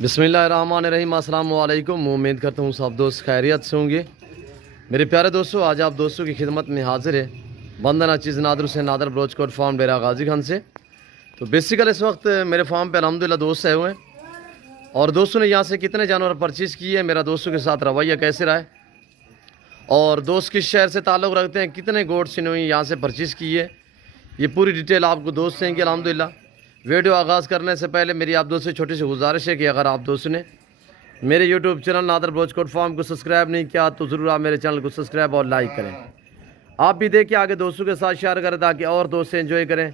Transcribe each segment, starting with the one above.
بسم اللہ الرحمن الرحیم۔ السلام علیکم، امید کرتا ہوں سب دوست خیریت سے ہوں گے۔ میرے پیارے دوستو، آج آپ دوستوں کی خدمت میں حاضر ہے بندنا چیز نادر سے نادر بلوچ کوٹ فارم ڈیرہ غازی خان سے۔ تو بیسیکل اس وقت میرے فارم پہ الحمدللہ دوست آئے ہوئے ہیں، اور دوستوں نے یہاں سے کتنے جانور پرچیز کیے ہیں، میرا دوستوں کے ساتھ رویہ کیسے رہا ہے، اور دوست کس شہر سے تعلق رکھتے ہیں، کتنے گوٹس انہوں نے یہاں سے پرچیز کی ہے، یہ پوری ڈیٹیل آپ کو دوست دیں گے الحمدللہ۔ ویڈیو آغاز کرنے سے پہلے میری آپ دوست سے چھوٹی سی گزارش ہے کہ اگر آپ دوستوں نے میرے یوٹیوب چینل نادر بلوچ کوٹ فارم کو سبسکرائب نہیں کیا تو ضرور آپ میرے چینل کو سبسکرائب اور لائک کریں۔ آپ بھی دیکھیں، آگے دوستوں کے ساتھ شیئر کریں تاکہ اور دوست سے انجوائے کریں۔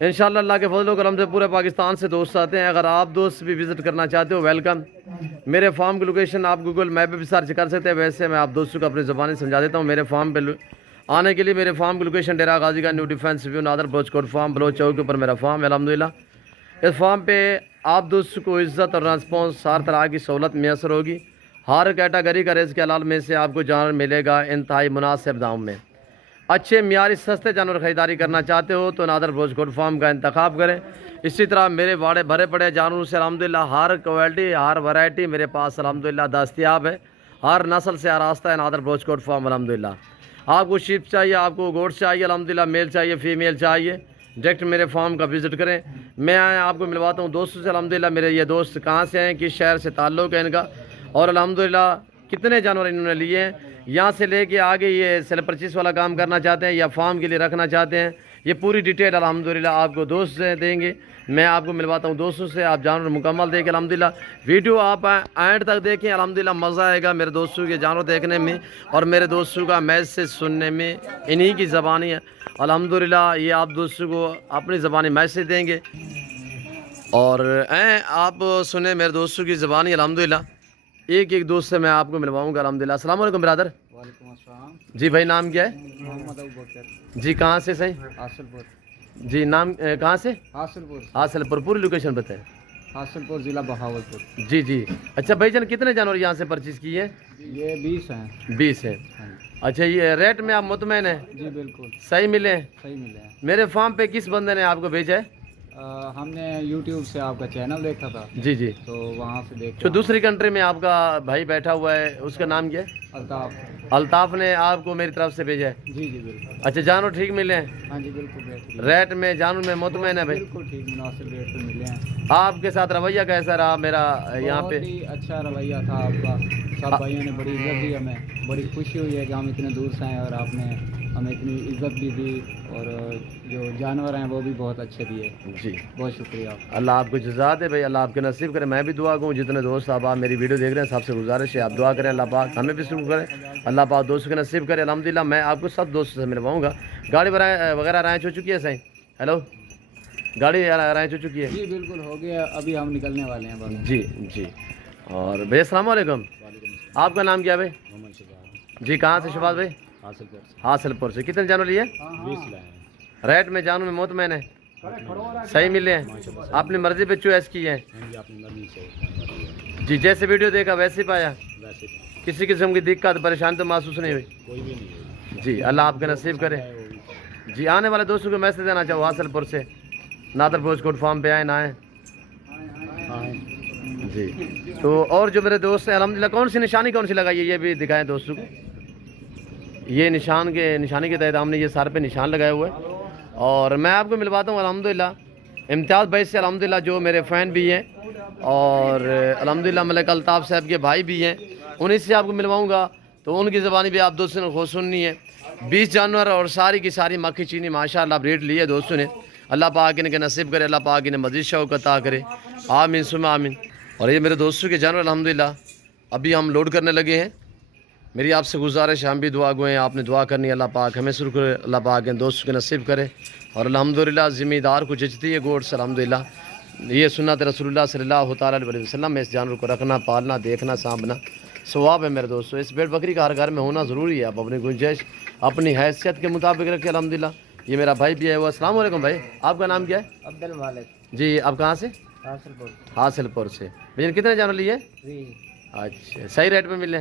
انشاءاللہ اللہ کے فضل و کرم سے پورے پاکستان سے دوست آتے ہیں۔ اگر آپ دوست بھی وزٹ کرنا چاہتے ہو، ویلکم۔ میرے فارم کی لوکیشن آپ گوگل میپ پہ بھی سرچ کر سکتے ہیں، ویسے میں آپ دوستوں کو اپنی زبانی سمجھا دیتا ہوں۔ میرے فارم پہ آنے کے لیے میرے فارم کی لوکیشن ڈیرہ غازی کا نیو ڈیفینس ویو نادر بلوچ کوٹ فارم بلوچ چوک کے اوپر میرا فارم ہے الحمدللہ۔ اس فارم پہ آپ دوستوں کو عزت اور رسپانس ہر طرح کی سہولت میسر ہوگی۔ ہر کیٹاگری کا رزق حلال میں سے آپ کو جانور ملے گا انتہائی مناسب داموں میں۔ اچھے معیاری سستے جانور خریداری کرنا چاہتے ہو تو نادر بلوچ کوٹ فارم کا انتخاب کریں۔ اسی طرح میرے باڑے بھرے پڑے جانوروں سے الحمدللہ ہر کوالٹی ہر ورائٹی میرے پاس الحمدللہ دستیاب ہے۔ ہر نسل سے آراستہ ہے نادر بلوچ کوٹ فارم الحمدللہ۔ آپ کو شیپ چاہیے، آپ کو گوٹ چاہیے الحمدللہ، میل چاہیے فیمیل چاہیے، ڈائریکٹ میرے فارم کا وزٹ کریں۔ میں آپ کو ملواتا ہوں دوستوں سے الحمدللہ۔ میرے یہ دوست کہاں سے ہیں، کس شہر سے تعلق ہے ان کا، اور الحمدللہ کتنے جانور انہوں نے لیے ہیں، یہاں سے لے کے آگے یہ سیل پرچیز والا کام کرنا چاہتے ہیں یا فارم کے لیے رکھنا چاہتے ہیں، یہ پوری ڈیٹیل الحمدللہ آپ کو دوست سے دیں گے۔ میں آپ کو ملواتا ہوں دوستوں سے، آپ جانور مکمل دیکھیں الحمدللہ۔ ویڈیو آپ اینڈ تک دیکھیں الحمدللہ، مزہ آئے گا میرے دوستوں کے جانور دیکھنے میں اور میرے دوستوں کا میسیج سننے میں۔ انہی کی زبانی ہے الحمدللہ، یہ آپ دوستوں کو اپنی زبانی میسیج دیں گے، اور آپ سنیں میرے دوستوں کی زبانی الحمدللہ۔ ایک ایک دوست سے میں آپ کو ملواؤں گا الحمدللہ۔ السلام علیکم برادر۔ وعلیکم السلام۔ جی بھائی، نام کیا ہے؟ محمد ابوبکر۔ جی کہاں سے صحیح؟ حاصل پور۔ جی نام کہاں سے؟ حاصل پور۔ حاصل پور، پوری لوکیشن بتائیں۔ حاصل پور ضلع بہاولپور۔ جی جی اچھا بھائی جان، کتنے جانور یہاں سے پرچیز کیے ہیں؟ یہ 20 ہیں۔ 20 ہیں۔ اچھا، یہ ریٹ میں آپ مطمئن ہیں؟ جی بالکل صحیح ملے ہیں؟ صحیح ملے ہیں۔ میرے فارم پہ کس بندے نے آپ کو بھیجا ہے؟ ہم نے یوٹیوب سے آپ کا چینل دیکھا تھا، جی جی، تو وہاں سے دیکھ جو دوسری کنٹری میں آپ کا بھائی بیٹھا ہوا ہے اس کا نام کیا ہے؟ الطاف۔ الطاف نے آپ کو میری طرف سے بھیجا ہے؟ جی جی بالکل۔ اچھا، جانور ٹھیک ملے ہیں؟ ہاں جی بالکل بہترین، ریٹ میں جانور میں مطمئن ہے بھائی؟ بالکل ٹھیک مناسب ریٹ پہ ملے ہیں۔ آپ کے ساتھ رویہ کیسا رہا میرا یہاں پہ؟ بہت ہی اچھا رویہ تھا آپ کا، سب بھائیوں نے بڑی عزت دی ہمیں، بڑی خوشی ہوئی ہے کہ ہم اتنے دور سے آئے اور آپ نے ہمیں اتنی عزت بھی دی، اور جو جانور ہیں وہ بھی بہت اچھے دیے۔ جی بہت شکریہ۔ اللہ آپ کو جزات ہے بھائی، اللہ آپ کے نصیب کرے۔ میں بھی دعا کروں، جتنے دوست آپ میری ویڈیو دیکھ رہے ہیں سب سے گزارش ہے آپ دعا کریں، اللہ پاک ہمیں بھی شکر کرے، اللہ پاک دوستوں کے نصیب کرے الحمدللہ۔ میں آپ کو سب دوستوں سے ملواؤں گا۔ گاڑی وغیرہ ارائنج ہو چکی ہے صحیح؟ ہیلو، گاڑی ارائنج ہو چکی ہے؟ جی بالکل ہو گیا، ابھی ہم نکلنے والے ہیں بس۔ جی جی، اور بھائی السلام علیکم، آپ کا نام کیا ہے بھائی؟ محمد شفاعت۔ جی کہاں سے شفاعت بھائی؟ حاصل پور سے۔ حاصل پور سے۔ کتنے جانور لیے؟ 20 لائے ہیں۔ ریٹ میں جانور میں مطمئن ہے؟ صحیح ملے ہیں؟ اپنی مرضی پہ چوائس کی ہے؟ ہاں جی، اپنی مرضی سے جی، جیسے ویڈیو دیکھا ویسے ہی پایا؟ ویسے کسی قسم کی دقت پریشانی تو محسوس نہیں ہوئی؟ کوئی بھی نہیں ہے۔ جی، اللہ آپ کے نصیب کرے۔ جی، آنے والے دوستوں کو میسج دینا چاہو حاصل پور سے، نادر بلوچ کوٹ فارم پہ آئیں نہ آئیں؟ جی، تو اور جو میرے دوست ہیں الحمدللہ، کون سی نشانی کون سی لگائی ہے یہ بھی دکھائیں دوستوں کو۔ یہ نشانی کے تحت ہم نے یہ سر پہ نشان لگائے ہوئے ہیں، اور میں آپ کو ملواتا ہوں الحمدللہ امتیاز بھائی سے الحمدللہ، جو میرے فین بھی ہیں، اور الحمدللہ ملک الطاف صاحب کے بھائی بھی ہیں، انہیں سے آپ کو ملواؤں گا تو ان کی زبانی بھی آپ دوستوں نے خوش سننی ہے۔ 20 جانور اور ساری کی ساری مکھی چینی ماشاءاللہ بریڈ لی ہے دوستوں نے، اللہ پاک ان کے نصیب کرے، اللہ پاک انہیں مزید شوق عطا کرے، آمین ثم آمین۔ اور یہ میرے دوستوں کے جانور الحمدللہ ابھی ہم لوڈ کرنے لگے ہیں۔ میری آپ سے گزارش ہے، ہم بھی دعا گوئے ہیں، آپ نے دعا کرنی ہے، اللہ پاک ہمیں شکر کرے، اللہ پاک ان دوستوں کے نصیب کرے، اور الحمدللہ ذمہ دار کو جچتی ہے گوڈ سے الحمدللہ۔ یہ سنت رسول اللہ صلی اللہ تعالیٰ علیہ وسلم میں اس جانور کو رکھنا، پالنا، دیکھنا، سانبھنا ثواب ہے میرے دوستوں۔ اس بیڑ بکری کا ہر گھر میں ہونا ضروری ہے، آپ اپنی گنجائش اپنی حیثیت کے مطابق رکھیں الحمدللہ۔ یہ میرا بھائی بھی ہے وہ۔ السلام علیکم بھائی، آپ کا نام کیا ہے؟ عبد المالک۔ جی، آپ کہاں سے؟ حاصل پور۔ حاصل پور سے۔ بھائی کتنے جانور لیے؟ اچھا، صحیح ریٹ پہ ملے؟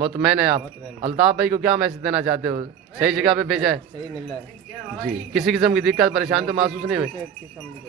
مطمئن ہے آپ؟ الطاف بھائی کو کیا میسج دینا چاہتے ہو؟ صحیح جگہ پہ بھیجا ہے؟ صحیح مل رہا ہے جی، کسی قسم کی دقت پریشانی تو محسوس نہیں ہوئی؟ قسم کی۔